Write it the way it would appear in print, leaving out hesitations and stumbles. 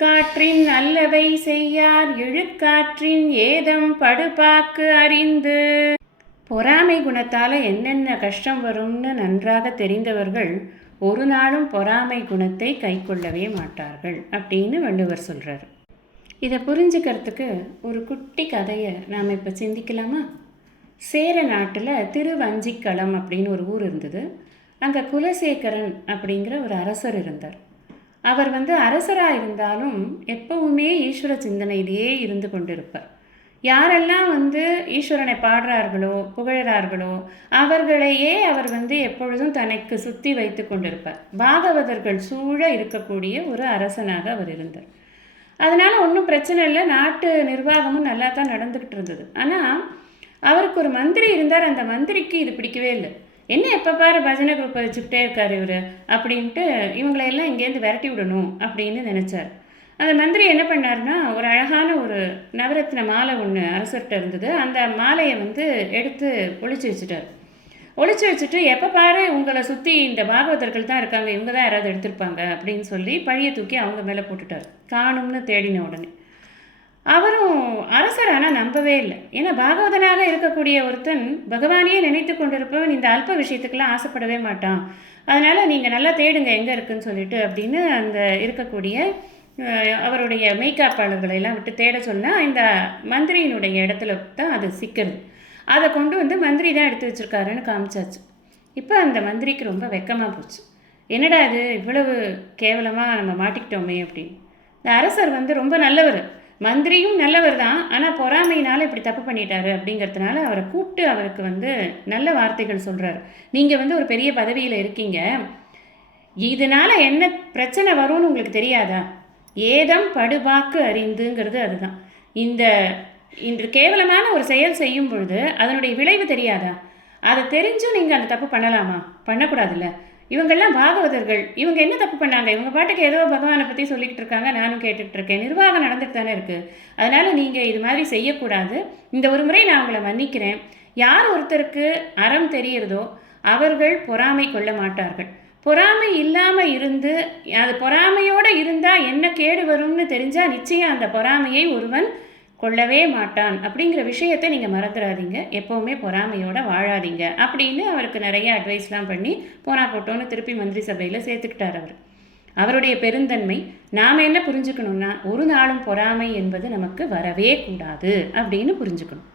காற்றின் நல்லவை செய்யார் இழுக்காற்றின் ஏதம் படுபாக்கு அறிந்து. பொறாமை குணத்தால் என்னென்ன கஷ்டம் வரும்னு நன்றாக தெரிந்தவர்கள் ஒரு நாளும் பொறாமை குணத்தை கை கொள்ளவே மாட்டார்கள் அப்படின்னு வள்ளுவர் சொல்கிறார். இதை புரிஞ்சுக்கிறதுக்கு ஒரு குட்டி கதையை நாம் இப்போ சிந்திக்கலாமா? சேர நாட்டில் திருவஞ்சிக்களம் அப்படின்னு ஒரு ஊர் இருந்தது. அங்கே குலசேகரன் அப்படிங்கிற ஒரு அரசர் இருந்தார். அவர் அரசராக இருந்தாலும் எப்பவுமே ஈஸ்வர சிந்தனையிலேயே இருந்து கொண்டிருப்பார். யாரெல்லாம் ஈஸ்வரனை பாடுறார்களோ புகழறார்களோ அவர்களையே அவர் எப்பொழுதும் தனக்கு சுற்றி வைத்து கொண்டிருப்பார். பாகவதர்கள் சூழ இருக்கக்கூடிய ஒரு அரசனாக அவர் இருந்தார். அதனால் ஒன்றும் பிரச்சனை இல்லை, நாட்டு நிர்வாகமும் நல்லா தான் நடந்துக்கிட்டு இருந்தது. ஆனால் அவருக்கு ஒரு மந்திரி இருந்தார். அந்த மந்திரிக்கு இது பிடிக்கவே இல்லை. என்ன எப்போ பாரு பஜனை குரூப்பை வச்சுக்கிட்டே இருக்கார் இவர் அப்படின்ட்டு இவங்களையெல்லாம் இங்கேருந்து விரட்டி விடணும் அப்படின்னு நினச்சார். அந்த மந்திரி என்ன பண்ணார்னா, ஒரு அழகான ஒரு நவரத்ன மாலை ஒன்று அரசர்கிட்ட இருந்தது. அந்த மாலையை எடுத்து ஒழிச்சு வச்சுட்டார். ஒழிச்சு வச்சுட்டு எப்போ பாரு உங்களை சுற்றி இந்த பாகவதர்கள் தான் இருக்காங்க, இவங்க தான் யாராவது எடுத்திருப்பாங்க அப்படின்னு சொல்லி பழியை தூக்கி அவங்க மேலே போட்டுட்டார். காணும்னு தேடின உடனே அவரும் அரசர் ஆனால் நம்பவே இல்லை. ஏன்னா பாகவதனாக இருக்கக்கூடிய ஒருத்தன் பகவானையே நினைத்து கொண்டிருப்பவன் இந்த அல்ப விஷயத்துக்கெல்லாம் ஆசைப்படவே மாட்டான். அதனால் நீங்கள் நல்லா தேடுங்க எங்கே இருக்குன்னு சொல்லிட்டு அப்படின்னு அந்த இருக்கக்கூடிய அவருடைய மெய்காப்பாளர்களை எல்லாம் விட்டு தேட சொன்னால் இந்த மந்திரியினுடைய இடத்துல தான் அது சிக்கிறது. அதை கொண்டு மந்திரி தான் எடுத்து வச்சுருக்காருன்னு காமிச்சாச்சு. இப்போ அந்த மந்திரிக்கு ரொம்ப வெக்கமாக போச்சு. என்னடா இது இவ்வளவு கேவலமாக நம்ம மாட்டிக்கிட்டோமே அப்படின்னு. இந்த அரசர் ரொம்ப நல்லவர், மந்திரியும் நல்லவர் தான். ஆனால் பொறாமையினால் இப்படி தப்பு பண்ணிட்டாரு அப்படிங்கிறதுனால அவரை கூப்பிட்டு அவருக்கு நல்ல வார்த்தைகள் சொல்கிறார். நீங்கள் ஒரு பெரிய பதவியில் இருக்கீங்க, இதனால் என்ன பிரச்சனை வரும்னு உங்களுக்கு தெரியாதா? ஏதம் படுபாக்கு அறிந்துங்கிறது அதுதான். இன்று கேவலமான ஒரு செயல் செய்யும் பொழுது அதனுடைய விளைவு தெரியாதா? அதை தெரிஞ்சும் நீங்கள் அந்த தப்பு பண்ணலாமா? பண்ணக்கூடாதுல்ல. இவங்கெல்லாம் பாகவதர்கள், இவங்க என்ன தப்பு பண்ணாங்க? இவங்க பாட்டுக்கு ஏதோ பகவானை பற்றி சொல்லிக்கிட்டு இருக்காங்க, நானும் கேட்டுக்கிட்டு இருக்கேன். நிர்வாகம் நடந்துட்டு தானே இருக்குது. அதனால் நீங்கள் இது மாதிரி செய்யக்கூடாது. இந்த ஒரு முறை நான் உங்களை மன்னிக்கிறேன். யார் ஒருத்தருக்கு அறம் தெரிகிறதோ அவர்கள் பொறாமை கொள்ள மாட்டார்கள். பொறாமை இல்லாமல் இருந்து அது பொறாமையோடு இருந்தால் என்ன கேடு வரும்னு தெரிஞ்சால் நிச்சயம் அந்த பொறாமையை ஒருவன் கொள்ளவே மாட்டான். அப்படிங்கிற விஷயத்தை நீங்கள் மறந்துடாதீங்க. எப்போவுமே பொறாமையோடு வாழாதீங்க அப்படின்னு அவருக்கு நிறைய அட்வைஸ்லாம் பண்ணி போனா போட்டோன்னு திருப்பி மந்திரி சபையில் சேர்த்துக்கிட்டார். அவருடைய பெருந்தன்மை நாம் என்ன புரிஞ்சுக்கணும்னா, ஒரு நாளும் பொறாமை என்பது நமக்கு வரவே கூடாது அப்படின்னு புரிஞ்சுக்கணும்.